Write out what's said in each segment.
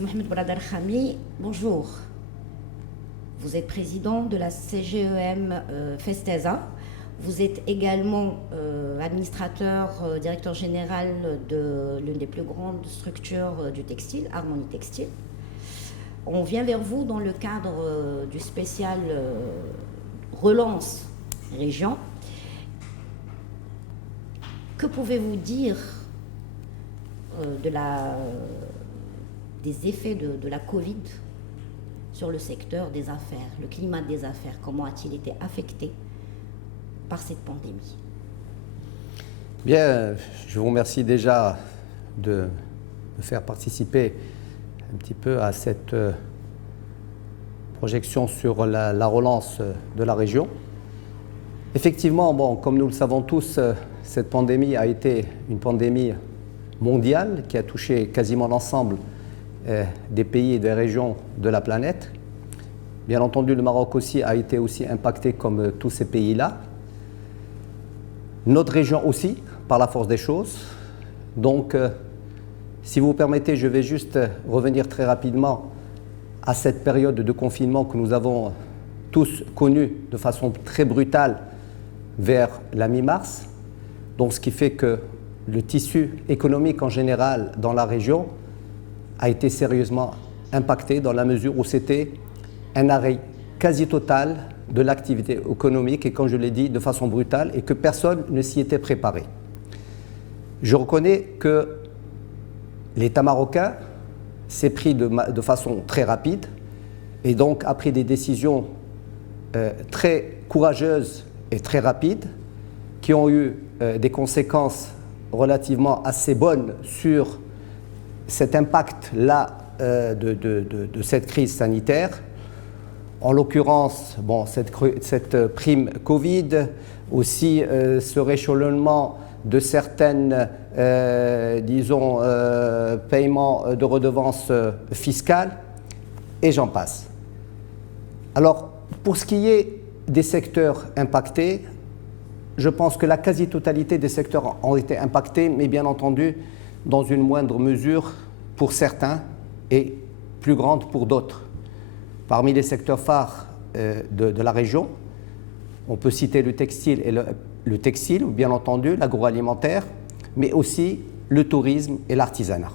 Monsieur Mohamed Bradar Khami, bonjour. Vous êtes président de la CGEM Festeza. Vous êtes également administrateur, directeur général de l'une des plus grandes structures du textile, Harmonie Textile. On vient vers vous dans le cadre du spécial Relance Région. Que pouvez-vous dire des effets de la Covid sur le secteur des affaires, le climat des affaires? Comment a-t-il été affecté par cette pandémie? Bien, je vous remercie déjà de me faire participer un petit peu à cette projection sur la relance de la région. Effectivement, bon, comme nous le savons tous, cette pandémie a été une pandémie mondiale qui a touché quasiment l'ensemble des pays et des régions de la planète. Bien entendu, le Maroc aussi a été aussi impacté comme tous ces pays-là. Notre région aussi, par la force des choses. Donc, si vous permettez, je vais juste revenir très rapidement à cette période de confinement que nous avons tous connue de façon très brutale vers la mi-mars. Donc, ce qui fait que le tissu économique en général dans la région a été sérieusement impacté dans la mesure où c'était un arrêt quasi total de l'activité économique et, comme je l'ai dit, de façon brutale et que personne ne s'y était préparé. Je reconnais que l'État marocain s'est pris de façon très rapide et donc a pris des décisions très courageuses et très rapides qui ont eu des conséquences relativement assez bonnes sur cet impact-là de cette crise sanitaire. En l'occurrence, bon, cette prime Covid, aussi ce rééchelonnement de certaines, paiements de redevances fiscales, et j'en passe. Alors, pour ce qui est des secteurs impactés, je pense que la quasi-totalité des secteurs ont été impactés, mais bien entendu, dans une moindre mesure pour certains et plus grande pour d'autres. Parmi les secteurs phares de la région, on peut citer le textile, le textile, bien entendu, l'agroalimentaire, mais aussi le tourisme et l'artisanat.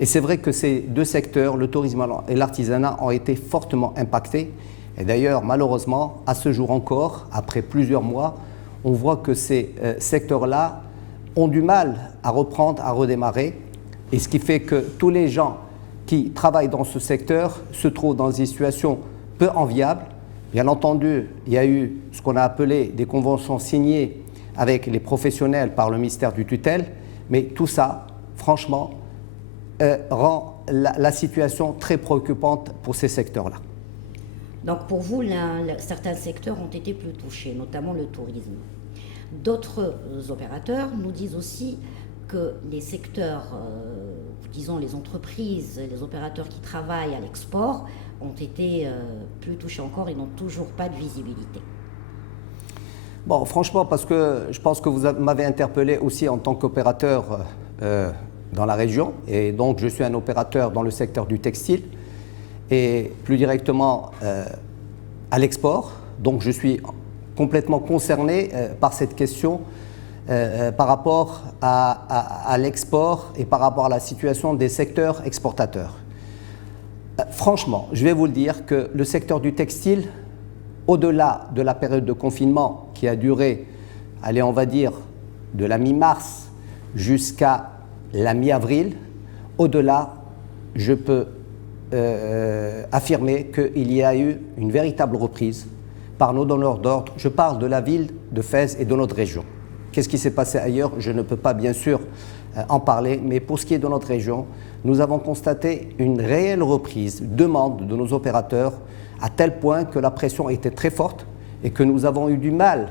Et c'est vrai que ces deux secteurs, le tourisme et l'artisanat, ont été fortement impactés. Et d'ailleurs, malheureusement, à ce jour encore, après plusieurs mois, on voit que ces secteurs-là ont du mal à reprendre, à redémarrer. Et ce qui fait que tous les gens qui travaillent dans ce secteur se trouvent dans des situations peu enviables. Bien entendu, il y a eu ce qu'on a appelé des conventions signées avec les professionnels par le ministère du tutelle, mais tout ça, franchement, rend la situation très préoccupante pour ces secteurs-là. Donc pour vous, certains secteurs ont été plus touchés, notamment le tourisme. D'autres opérateurs nous disent aussi que les secteurs, disons les entreprises, les opérateurs qui travaillent à l'export ont été plus touchés encore et n'ont toujours pas de visibilité. Bon, franchement, parce que je pense que vous m'avez interpellé aussi en tant qu'opérateur dans la région, et donc je suis un opérateur dans le secteur du textile, et plus directement à l'export. Donc je suis complètement concerné par cette question par rapport à l'export et par rapport à la situation des secteurs exportateurs. Franchement, je vais vous le dire que le secteur du textile, au-delà de la période de confinement qui a duré, allez, on va dire, de la mi-mars jusqu'à la mi-avril, au-delà, je peux affirmer qu'il y a eu une véritable reprise par nos donneurs d'ordre. Je parle de la ville de Fès et de notre région. Qu'est-ce qui s'est passé ailleurs? Je ne peux pas bien sûr en parler, mais pour ce qui est de notre région, nous avons constaté une réelle reprise, demande de nos opérateurs, à tel point que la pression était très forte et que nous avons eu du mal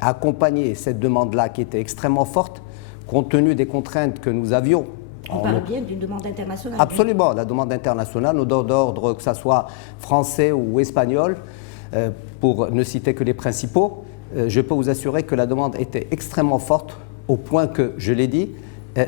à accompagner cette demande-là qui était extrêmement forte, compte tenu des contraintes que nous avions. On parle bien d'une demande internationale. Absolument, la demande internationale, nos donneurs d'ordre, que ce soit français ou espagnol, pour ne citer que les principaux, je peux vous assurer que la demande était extrêmement forte, au point que, je l'ai dit,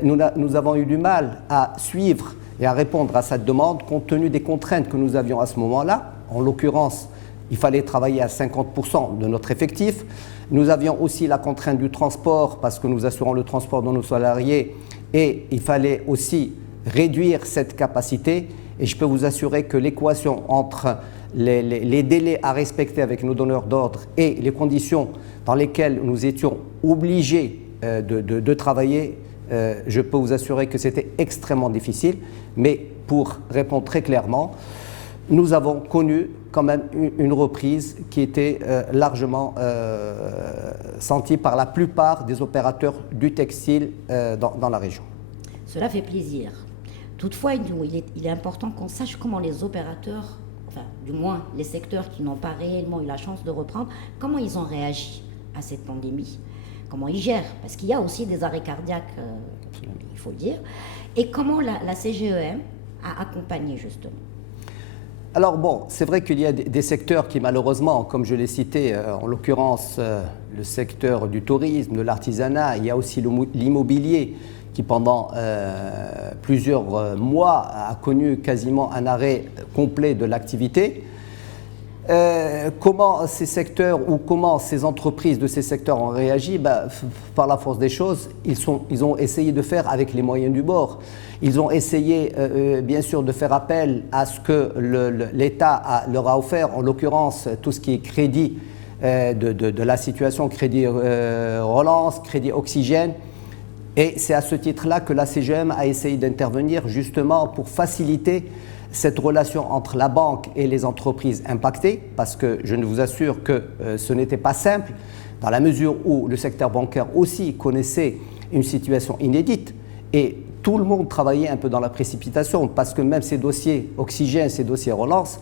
nous avons eu du mal à suivre et à répondre à cette demande compte tenu des contraintes que nous avions à ce moment-là. En l'occurrence, il fallait travailler à 50% de notre effectif. Nous avions aussi la contrainte du transport parce que nous assurons le transport de nos salariés et il fallait aussi réduire cette capacité. Et je peux vous assurer que l'équation entre les délais à respecter avec nos donneurs d'ordre et les conditions dans lesquelles nous étions obligés de travailler, je peux vous assurer que c'était extrêmement difficile. Mais pour répondre très clairement, nous avons connu quand même une reprise qui était largement sentie par la plupart des opérateurs du textile dans la région. Cela fait plaisir. Toutefois, il est important qu'on sache comment les opérateurs, enfin du moins les secteurs qui n'ont pas réellement eu la chance de reprendre, comment ils ont réagi à cette pandémie, comment ils gèrent, parce qu'il y a aussi des arrêts cardiaques, il faut le dire, et comment la CGEM a accompagné justement. Alors bon, c'est vrai qu'il y a des secteurs qui malheureusement, comme je l'ai cité, en l'occurrence le secteur du tourisme, de l'artisanat, il y a aussi l'immobilier qui pendant plusieurs mois a connu quasiment un arrêt complet de l'activité. Comment ces secteurs ou comment ces entreprises de ces secteurs ont réagi? Par la force des choses, ils ont essayé de faire avec les moyens du bord. Ils ont essayé bien sûr de faire appel à ce que l'État leur a offert, en l'occurrence tout ce qui est crédit de la situation, crédit relance, crédit oxygène. Et c'est à ce titre-là que la CGM a essayé d'intervenir justement pour faciliter cette relation entre la banque et les entreprises impactées, parce que je ne vous assure que ce n'était pas simple, dans la mesure où le secteur bancaire aussi connaissait une situation inédite et tout le monde travaillait un peu dans la précipitation, parce que même ces dossiers oxygène, ces dossiers relance,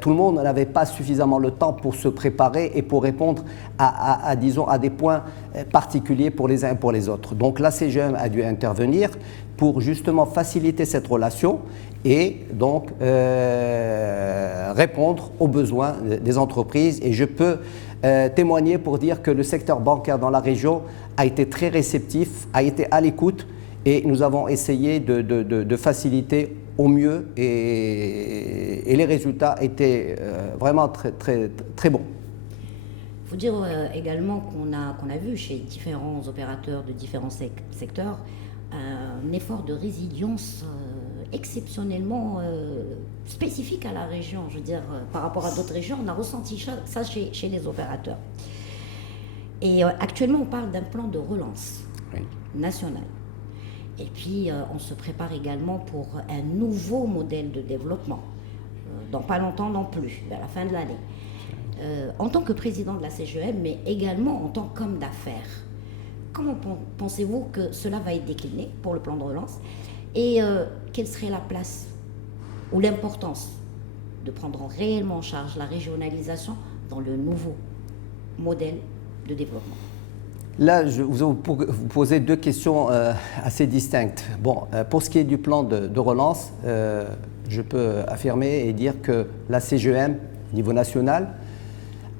tout le monde n'avait pas suffisamment le temps pour se préparer et pour répondre à des points particuliers pour les uns et pour les autres. Donc la CGM a dû intervenir pour justement faciliter cette relation et donc répondre aux besoins des entreprises. Et je peux témoigner pour dire que le secteur bancaire dans la région a été très réceptif, a été à l'écoute et nous avons essayé de faciliter au mieux et les résultats étaient vraiment très, très, très bons. Il faut dire également qu'on a vu chez différents opérateurs de différents secteurs un effort de résilience exceptionnellement spécifique à la région. Je veux dire, par rapport à d'autres régions, on a ressenti ça chez les opérateurs. Et actuellement, on parle d'un plan de relance national. Et puis, on se prépare également pour un nouveau modèle de développement, dans pas longtemps non plus, vers la fin de l'année. En tant que président de la CGM, mais également en tant qu'homme d'affaires, comment pensez-vous que cela va être décliné pour le plan de relance? Et quelle serait la place ou l'importance de prendre réellement en charge la régionalisation dans le nouveau modèle de développement? Là, je vous poser deux questions assez distinctes. Bon, pour ce qui est du plan de relance, je peux affirmer et dire que la CGM, au niveau national,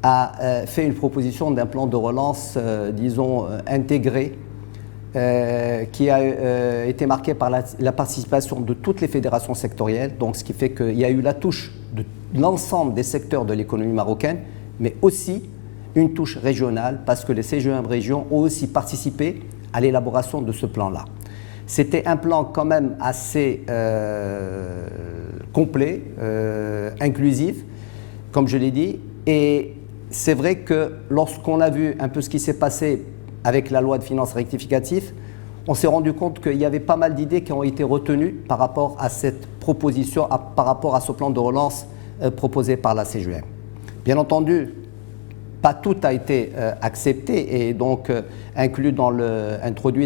a fait une proposition d'un plan de relance, disons, intégré, qui a été marqué par la participation de toutes les fédérations sectorielles, donc ce qui fait qu'il y a eu la touche de l'ensemble des secteurs de l'économie marocaine, mais aussi une touche régionale, parce que les CGM régions ont aussi participé à l'élaboration de ce plan-là. C'était un plan quand même assez complet, inclusif, comme je l'ai dit, et c'est vrai que lorsqu'on a vu un peu ce qui s'est passé avec la loi de finances rectificative, on s'est rendu compte qu'il y avait pas mal d'idées qui ont été retenues par rapport à cette proposition, par rapport à ce plan de relance proposé par la CGM. Bien entendu, pas tout a été accepté et donc introduit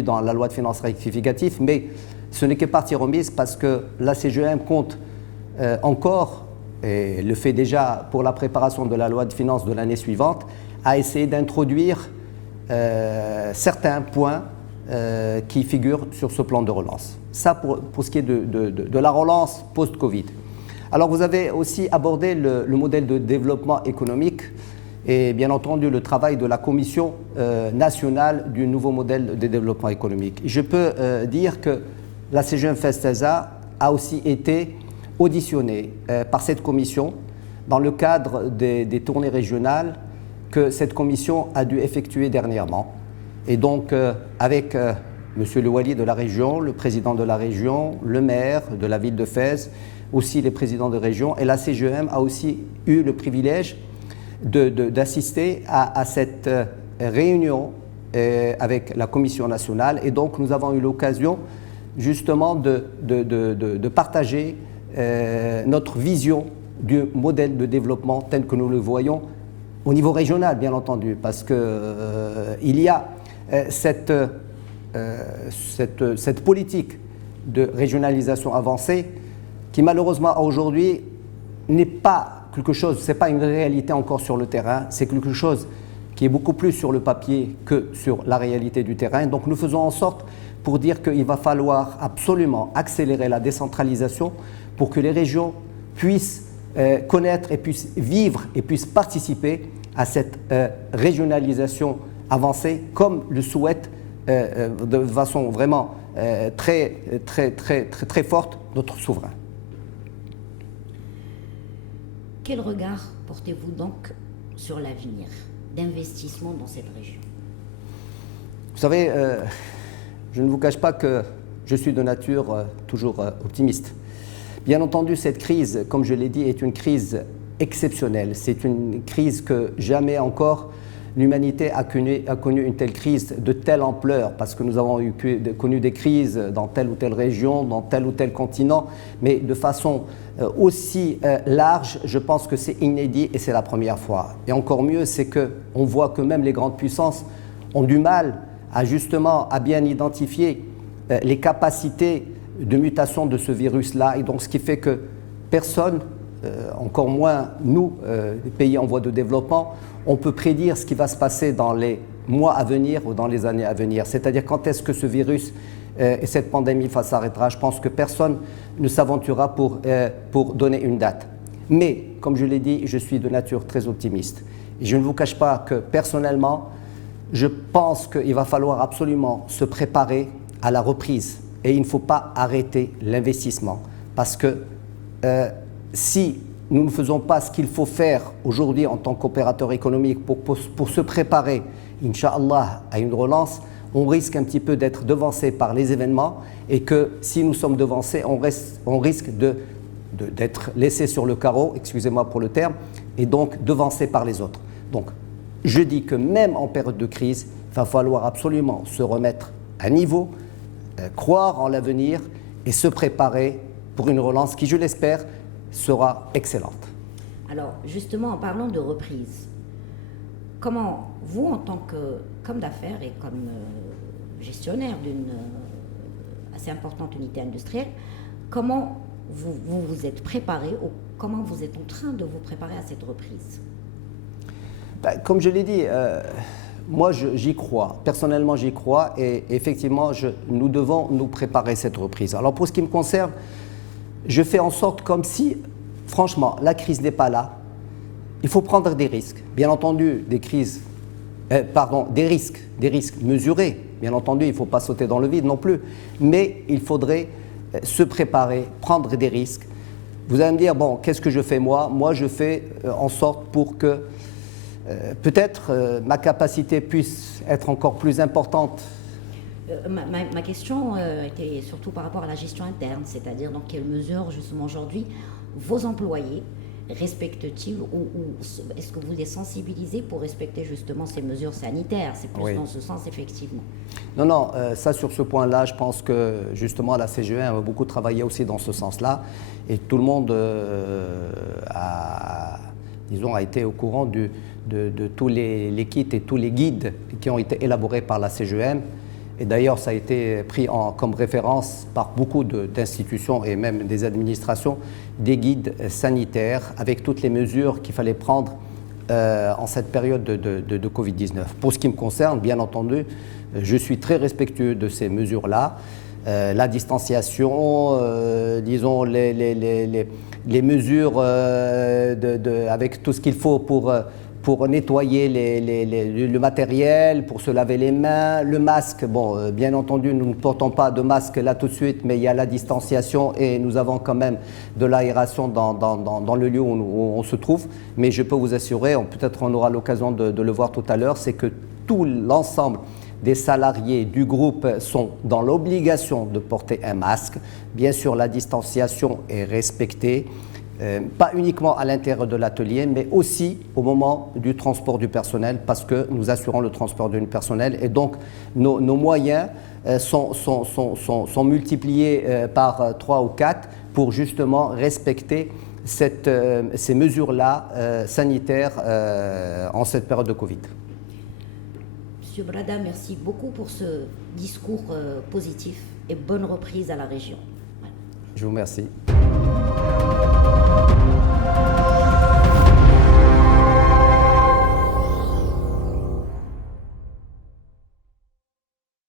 dans la loi de finances rectificative, mais ce n'est que partie remise parce que la CGM compte encore, et le fait déjà pour la préparation de la loi de finances de l'année suivante, à essayer d'introduire certains points qui figurent sur ce plan de relance. Ça pour ce qui est de la relance post-Covid. Alors vous avez aussi abordé le modèle de développement économique et bien entendu le travail de la Commission nationale du nouveau modèle de développement économique. Je peux dire que la CGM Festeza a aussi été auditionné par cette commission dans le cadre des tournées régionales que cette commission a dû effectuer dernièrement. Et donc, avec Monsieur le Wali de la région, le président de la région, le maire de la ville de Fès, aussi les présidents de région, et la CGEM a aussi eu le privilège d'assister à cette réunion avec la Commission nationale. Et donc, nous avons eu l'occasion justement de partager notre vision du modèle de développement tel que nous le voyons au niveau régional, bien entendu, parce qu'il y a cette politique de régionalisation avancée qui malheureusement aujourd'hui n'est pas quelque chose, ce n'est pas une réalité encore sur le terrain, c'est quelque chose qui est beaucoup plus sur le papier que sur la réalité du terrain. Donc nous faisons en sorte pour dire qu'il va falloir absolument accélérer la décentralisation pour que les régions puissent connaître et puissent vivre et puissent participer à cette régionalisation avancée comme le souhaite de façon vraiment très forte notre souverain. Quel regard portez-vous donc sur l'avenir d'investissement dans cette région? Vous savez, je ne vous cache pas que je suis de nature toujours optimiste. Bien entendu, cette crise, comme je l'ai dit, est une crise exceptionnelle. C'est une crise que jamais encore l'humanité a connu une telle crise de telle ampleur, parce que nous avons connu des crises dans telle ou telle région, dans tel ou tel continent, mais de façon aussi large, je pense que c'est inédit et c'est la première fois. Et encore mieux, c'est qu'on voit que même les grandes puissances ont du mal à bien identifier les capacités de mutation de ce virus-là. Et donc, ce qui fait que personne, encore moins nous, les pays en voie de développement, on peut prédire ce qui va se passer dans les mois à venir ou dans les années à venir. C'est-à-dire quand est-ce que ce virus et cette pandémie s'arrêtera. Je pense que personne ne s'aventurera pour donner une date. Mais, comme je l'ai dit, je suis de nature très optimiste. Et je ne vous cache pas que personnellement, je pense qu'il va falloir absolument se préparer à la reprise. Et il ne faut pas arrêter l'investissement. Parce que si nous ne faisons pas ce qu'il faut faire aujourd'hui en tant qu'opérateur économique pour se préparer, Inch'Allah, à une relance, on risque un petit peu d'être devancé par les événements et que si nous sommes devancés, on risque d'être laissé sur le carreau, excusez-moi pour le terme, et donc devancé par les autres. Donc, je dis que même en période de crise, il va falloir absolument se remettre à niveau, croire en l'avenir et se préparer pour une relance qui, je l'espère, sera excellente. Alors, justement, en parlant de reprise, comment vous, en tant qu'homme d'affaires et comme gestionnaire d'une assez importante unité industrielle, comment vous vous êtes préparé ou comment vous êtes en train de vous préparer à cette reprise? Comme je l'ai dit, moi j'y crois, personnellement j'y crois et effectivement nous devons nous préparer à cette reprise. Alors pour ce qui me concerne, je fais en sorte comme si, franchement, la crise n'est pas là. Il faut prendre des risques. Bien entendu, des risques mesurés. Bien entendu, il ne faut pas sauter dans le vide non plus. Mais il faudrait se préparer, prendre des risques. Vous allez me dire, bon, qu'est-ce que je fais moi? Moi, je fais en sorte pour que peut-être ma capacité puisse être encore plus importante. Ma question était surtout par rapport à la gestion interne, c'est-à-dire dans quelle mesure, justement, aujourd'hui, vos employés respectent-ils ou est-ce que vous les sensibilisez pour respecter justement ces mesures sanitaires? C'est plus dans ce sens, effectivement. Non, ça sur ce point-là, je pense que justement la CGEM a beaucoup travaillé aussi dans ce sens-là et tout le monde a été au courant de tous les kits et tous les guides qui ont été élaborés par la CGEM. Et d'ailleurs, ça a été pris comme référence par beaucoup d'institutions et même des administrations, des guides sanitaires avec toutes les mesures qu'il fallait prendre en cette période de Covid-19. Pour ce qui me concerne, bien entendu, je suis très respectueux de ces mesures-là. La distanciation, disons les mesures avec tout ce qu'il faut pour pour nettoyer le matériel, pour se laver les mains. Le masque, bon, bien entendu, nous ne portons pas de masque là tout de suite, mais il y a la distanciation et nous avons quand même de l'aération dans le lieu où on se trouve. Mais je peux vous assurer, peut-être on aura l'occasion de le voir tout à l'heure, c'est que tout l'ensemble des salariés du groupe sont dans l'obligation de porter un masque. Bien sûr, la distanciation est respectée. Pas uniquement à l'intérieur de l'atelier, mais aussi au moment du transport du personnel, parce que nous assurons le transport du personnel et donc nos moyens sont multipliés par 3 ou 4 pour justement respecter ces mesures-là sanitaires en cette période de Covid. Monsieur Brada, merci beaucoup pour ce discours positif et bonne reprise à la région. Voilà. Je vous remercie.